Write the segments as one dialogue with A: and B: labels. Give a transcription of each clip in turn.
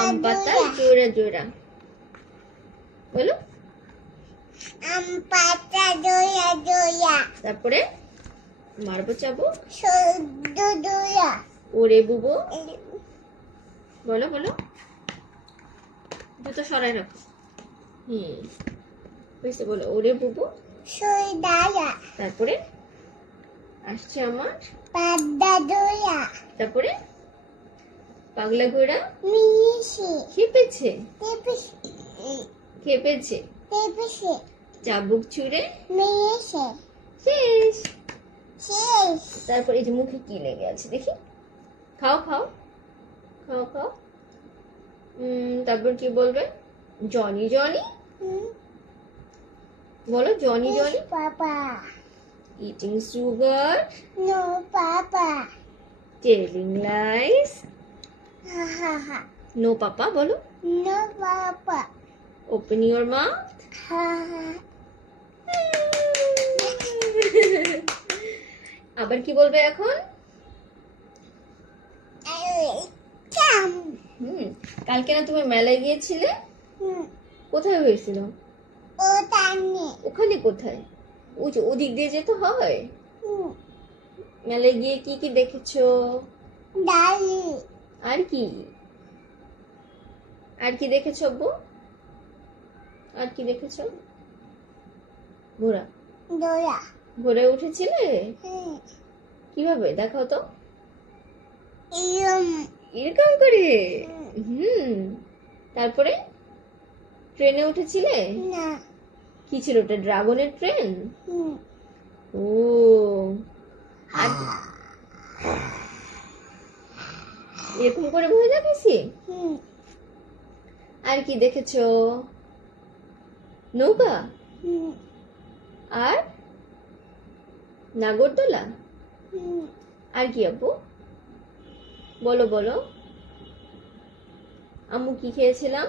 A: আম পাতা জোড়া জোড়া বলো।
B: আম পাতা দোয়া দোয়া
A: তারপরে মারবো চাবো।
B: দোয়া
A: ওরে বুবো। বলো বলো। জুতো সরাই রাখো। হুম। বুঝতে বলো। ওরে বুবু। তারপরে আসছে আমার
B: পাদ্দা দোয়া
A: তারপরে পাগলা ঘোড়া খেপেছে? খেপেছে? চাবুক ছুঁড়ে? শেষ।
B: শেষ।
A: তারপর এই যে মুখে কি লেগে আছে দেখি। খাও খাও। খাও খাও। তারপর কি বলবে? Johnny Johnny? বলো Johnny Johnny?
B: Papa.
A: Eating sugar
B: no papa.
A: Telling
B: ha
A: no papa বলো।
B: No papa
A: open your mouth আবার কি বলবে এখন? হুম কালকে না তুমি মেলায় গিয়েছিলে? কোথায় হয়েছিল? ওখানে। কোথায়? ওই যে ওদিক দিয়ে যেতে হয়? মেলায় গিয়ে কি কি দেখেছ? আর কি? আর কি দেখেছ আব্বু? আর কি দেখেছ? ঘোড়া
B: দোয়া
A: ঘোড়ে উঠেছিলে? কীভাবে? দেখাও তো। এরকম করে? হুম। তারপরে? ট্রেনে উঠেছিলে?
B: না।
A: কি ছিল ওটা ড্রাগনের ট্রেন? ও। আর এরকম করে ভয় দেখাইছি?
B: হুম।
A: আর কি দেখেছ? নৌকা? আর? নাগরদোলা? আর কি আপু বলো বলো। আম্মু কি খেয়েছিলাম?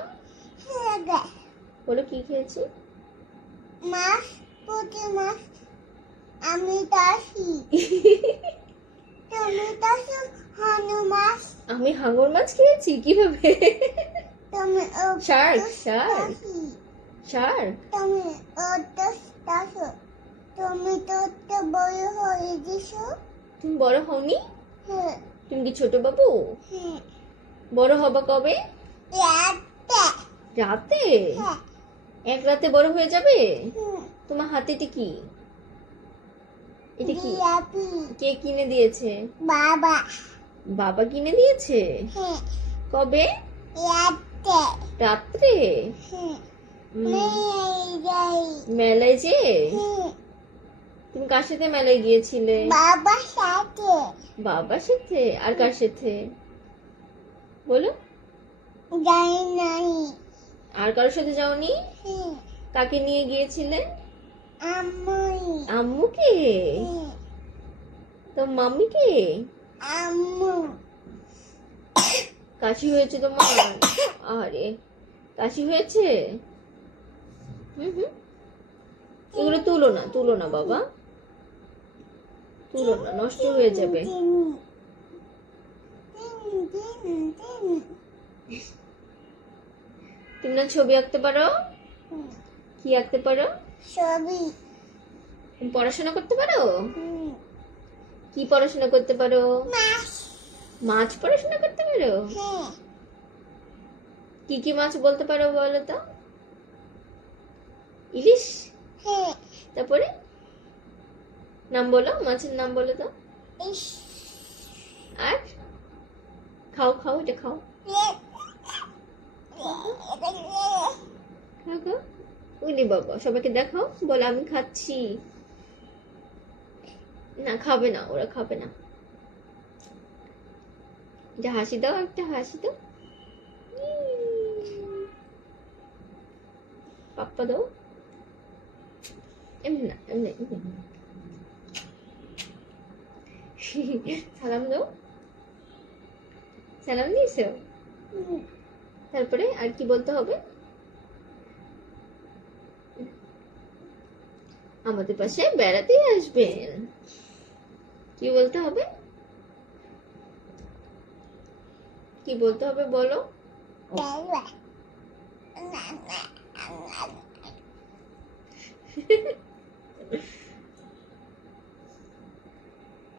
A: বলো কি খেয়েছি?
B: মাছ পুঁটি মাছ আমি তাসি তুমি তাসি হানু মাছ।
A: আমি হাঙর মাছ খেয়েছি? কীভাবে? শার্ক শার্ক
B: তাসি
A: শার্ক
B: তুমি তো বড় হয়ে গেছো
A: তুমি বড় হওনি?
B: হ্যাঁ।
A: তুমি কি ছোট বাবু?
B: হ্যাঁ।
A: বড় হবা কবে?
B: রাতে।
A: রাতে?
B: হ্যাঁ।
A: এক রাতে বড় হয়ে যাবে? তোমার হাতেটি কি? এটা কি? কে কিনে দিয়েছে?
B: বাবা।
A: বাবা কিনে দিয়েছে?
B: হ্যাঁ।
A: কবে?
B: রাতে।
A: রাত্রে মেলায় যে? তুমি কার সাথে মেলায় গিয়েছিলে?
B: বাবা সাথে।
A: বাবার সাথে? আর কার সাথে? বলো।
B: যাই নাই।
A: আর কারোর সাথে যাওনি? কাকে নিয়ে গিয়েছিলে?
B: আমি
A: আম্মুকে? তো মাম্মিকে?
B: আম্মু।
A: কাশি হয়েছে তোমার? আরে কাশি হয়েছে? হুম হুম। এগুলো তুলো না তুলো না বাবা। তুলো না নষ্ট হয়ে যাবে। তুমি না ছবি আঁকতে পারো? কি আঁকতে পারো?
B: ছবি।
A: পড়াশোনা করতে পারো? কি পড়াশোনা করতে পারো?
B: মাছ
A: পড়াশোনা করতে পারো?
B: হ্যাঁ।
A: কি কি মাছ বলতে পারো বলো তো? ইলিশ?
B: হ্যাঁ।
A: তারপরে? নাম বলো মাছের নাম বলো তো। আর? খাও খাও এটা খাও। উনি বাবা সবাইকে দেখাও বলো আমি খাচ্ছি। না খাবে না ওরা খাবে না। এটা হাসি দাও একটা হাসি দাও পাপ্পা দাও এমনি না এমনি এমনি। সালাম দাও সালাম দিয়েছে তারপরে আর কি বলতে হবে আমাদের পাশে বেড়াতে আসবেন কি বলতে হবে কি বলতে হবে বলো?